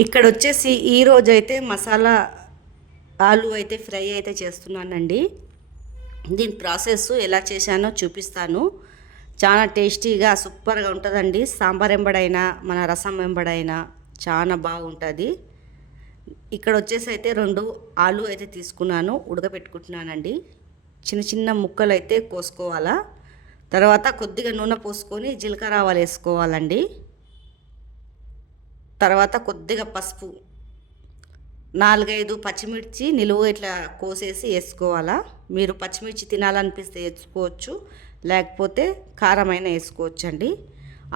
ఇక్కడ వచ్చేసి ఈరోజు అయితే మసాలా ఆలు అయితే ఫ్రై అయితే చేస్తున్నానండి. దీని ప్రాసెస్ ఎలా చేశానో చూపిస్తాను. చాలా టేస్టీగా సూపర్గా ఉంటుందండి. సాంబార్ వెంబడైనా మన రసం వెంబడైనా చాలా బాగుంటుంది. ఇక్కడ వచ్చేసి అయితే 2 ఆలు అయితే తీసుకున్నాను, ఉడకబెట్టుకుంటున్నానండి. చిన్న చిన్న ముక్కలు అయితే కోసుకోవాలా. తర్వాత కొద్దిగా నూనె పోసుకొని జీలకర్ర ఆవాలు వేసుకోవాలండి. తర్వాత కొద్దిగా పసుపు, 4-5 పచ్చిమిర్చి నిలువు ఇట్లా కోసేసి వేసుకోవాలా. మీరు పచ్చిమిర్చి తినాలనిపిస్తే వేసుకోవచ్చు, లేకపోతే కారమైన వేసుకోవచ్చు అండి.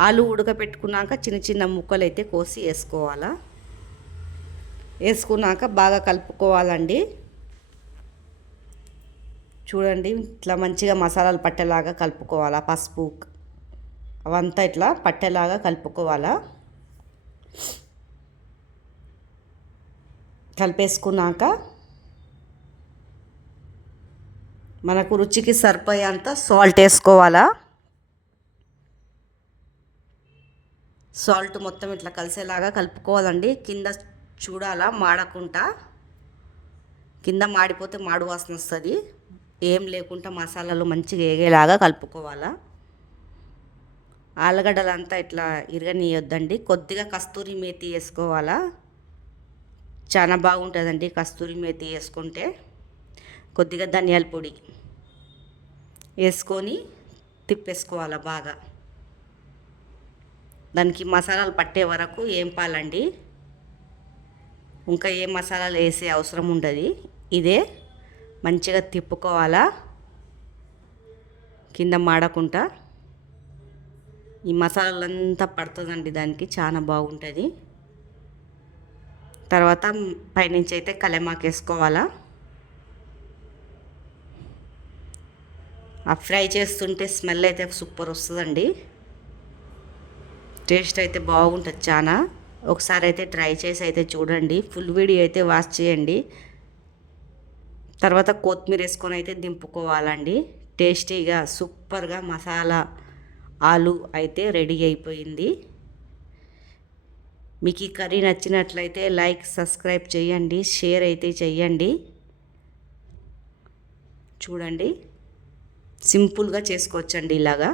ఆలు ఉడకపెట్టుకున్నాక చిన్న చిన్న ముక్కలు అయితే కోసి వేసుకోవాలా. వేసుకున్నాక బాగా కలుపుకోవాలండి. చూడండి, ఇట్లా మంచిగా మసాలాలు పట్టేలాగా కలుపుకోవాలా. పసుపు అవంతా ఇట్లా పట్టేలాగా కలుపుకోవాలా. కలిపేసుకున్నాక మనకు రుచికి సరిపోయేంత సాల్ట్ వేసుకోవాలా. సాల్ట్ మొత్తం ఇట్లా కలిసేలాగా కలుపుకోవాలండి. కింద చూడాలా మాడకుండా. కింద మాడిపోతే మాడు వాసన వస్తుంది. ఏం లేకుండా మసాలాలు మంచిగా వేగేలాగా కలుపుకోవాలా. ఆలుగడ్డలంతా ఇట్లా ఇరగనీయొద్దండి. కొద్దిగా కస్తూరి మేతి వేసుకోవాలా. చాలా బాగుంటుందండి కస్తూరి మేతి వేసుకుంటే. కొద్దిగా ధనియాల పొడి వేసుకొని తిప్పేసుకోవాలా బాగా. దానికి మసాలాలు పట్టే వరకు ఏంపాలండి. ఇంకా ఏ మసాలాలు వేసే అవసరం ఉండదు. ఇదే మంచిగా తిప్పుకోవాలా కింద మాడకుండా. ఈ మసాలాలంతా పడుతుందండి దానికి, చాలా బాగుంటుంది. తర్వాత పైనుంచి అయితే కలెమాకు వేసుకోవాలా. ఆ ఫ్రై చేస్తుంటే స్మెల్ అయితే సూపర్ వస్తుందండి. టేస్ట్ అయితే బాగుంటుంది చాలా. ఒకసారి అయితే ట్రై చేసి అయితే చూడండి. ఫుల్ వీడియో అయితే వాచ్ చేయండి. తర్వాత కొత్తిమీర వేసుకొని అయితే దింపుకోవాలండి. టేస్టీగా సూపర్గా మసాలా ఆలు అయితే రెడీ అయిపోయింది. మీకు ఈ కర్రీ నచ్చినట్లయితే లైక్, సబ్స్క్రైబ్ చేయండి, షేర్ అయితే చెయ్యండి. చూడండి, సింపుల్గా చేసుకోవచ్చండి ఇలాగా.